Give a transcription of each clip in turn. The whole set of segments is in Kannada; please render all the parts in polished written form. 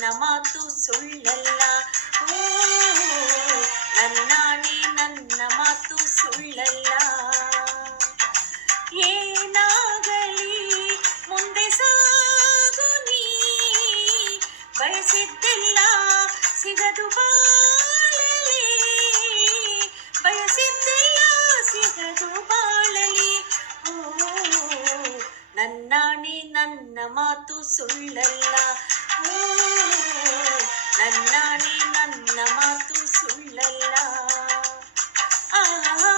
ನನ್ನ ಮಾತು ಸುಳ್ಳಲ್ಲ. ಓ ನನ್ನಾಣೆ ನನ್ನ ಮಾತು ಸುಳ್ಳಲ್ಲ. ಏನಾಗಲಿ ಮುಂದೆ ಸಾಗು ನೀ, ಬಯಸಿದ್ದೆಲ್ಲ ಸಿಗದು ಬಾಳಲಿ, ಬಯಸಿದ್ದೆಲ್ಲ ಸಿಗದು ಬಾಳಲಿ. ಓ ನನ್ನಾಣೆ ನನ್ನ ಮಾತು ಸುಳ್ಳಲ್ಲ. ಓ ನನ್ನಾಣೆ ನನ್ನ ಮಾತು ಸುಳ್ಳಲ್ಲ. ಆಹಾ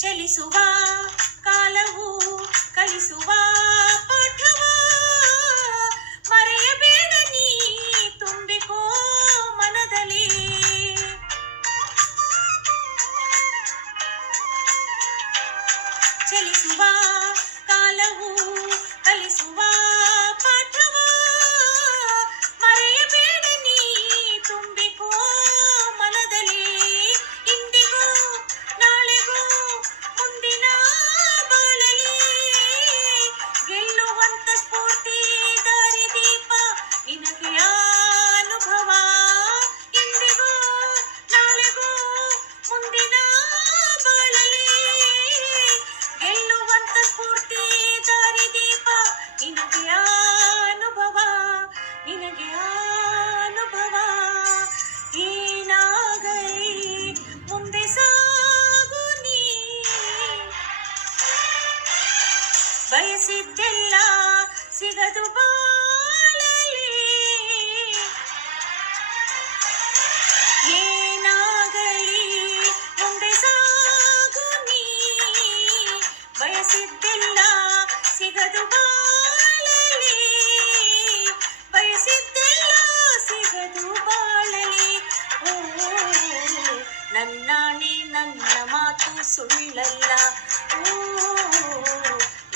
ಚಲಿಸುವ ಕಾಲವು ಕಲಿಸುವ ಪಾಠವ ಮರೆಯಬೇಡ ನೀ ತುಂಬಿಕೋ ಮನದಲ್ಲಿ. ಚಲಿಸುವ ಕಾಲವು ಕಲಿಸುವ ಪಾಠವ ಮರೆಯಬೇಡ ನೀ ತುಂಬಿಕೋ ಮನದಲ್ಲಿ. ಇಂದಿಗೂ ನಾಳೆಗೂ ಮುಂದಿನ ಬಾಳಲಿ ಗೆಲ್ಲುವಂತ ಸ್ಫೂರ್ತಿ ದಾರಿದೀಪ ನಿನಗೆ ಅನುಭವ. ಇಂದಿಗೂ ನಾಳೆಗೂ ಮುಂದಿನ ಬಾಳಲಿ ಗೆಲ್ಲುವಂತ ಸ್ಫೂರ್ತಿ ದಾರಿದೀಪ ನಿನಗೆ ಅನುಭವ, ನಿನಗೆ ಅನುಭವ. ಏನಾಗಲಿ ಮುಂದೆ ಸಾಗು ನೀ, ಬಯಸಿದ್ದೆಲ್ಲ ಸಿಗದು ಬಾಳಲಿ. ಏನಾಗಲಿ ಮುಂದೆ ಸಾಗು ನೀ, ಬಯಸಿದ್ದೆಲ್ಲ ಸಿಗದು ಬಾಳಲಿ, ಬಯಸಿದ್ದೆಲ್ಲ ಸಿಗದು ಬಾಳಲಿ. ಓ ನನ್ನಾಣೆ ನನ್ನ ಮಾತು ಸುಳ್ಳಲ್ಲ. ಓ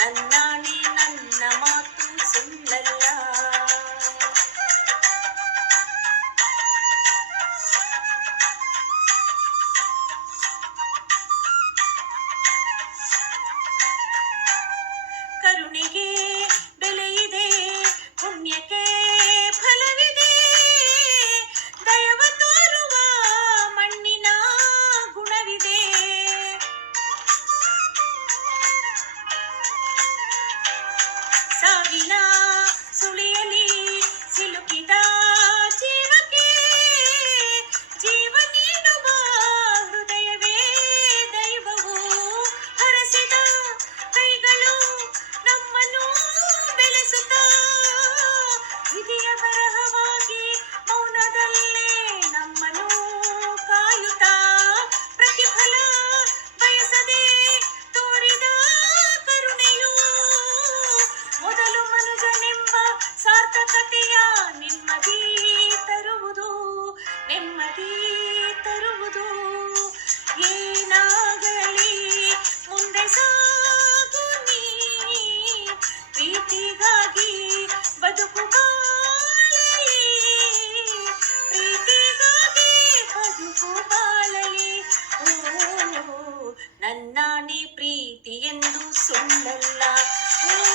ನನ್ನಾಣೆ ನನ್ನ ಮಾತು ಸುಳ್ಳಲ್ಲ. ಕರುಣೆಗೆ ಬೆಲೆಯಿದೆ, ಪುಣ್ಯಕ್ಕೆ ಫಲವಿದೆ, ದಯವ ತೋರುವ ಮಣ್ಣಿನ ಗುಣವಿದೆ. ಸಾವಿನ ಸುಳಿಯಲಿ ಸಿಲುಕಿದ ಜೀವಕ್ಕೆ ಜೀವ ನೀಡುವ ಹೃದಯವೇ ದೈವವು. ಹರಸಿದ ಕೈಗಳು ನಮ್ಮನ್ನು ಬೆಳೆಸುತ್ತಾ ವಿಧಿಯ ಬರಹವಾಗಿ ಮೌನದಲ್ಲೇ ನಮ್ಮನ್ನು ಕಾಯುತ್ತಾ ಪ್ರತಿಫಲ ಬಯಸದೆ ತೋರಿದ ಕರುಣೆಯು ಮೊದಲು ಮನುಜನೆಂಬ ಸಾರ್ಥಕತೆಯ ನೆಮ್ಮದಿ ತರುವುದು, ನೆಮ್ಮದಿ ತರುವುದು. ಏನಾಗಲಿ ಮುಂದೆ ಸಾಗು ನೀ, ಪ್ರೀತಿಗಾಗಿ ಬದುಕು ಬಾಳಲಿ, ಪ್ರೀತಿಗಾಗಿ ಬದುಕು ಬಾಳಲಿ. ಓ ನನ್ನಾಣೆ ಪ್ರೀತಿ ಎಂದು ಸುಳ್ಳಲ್ಲ. ಓ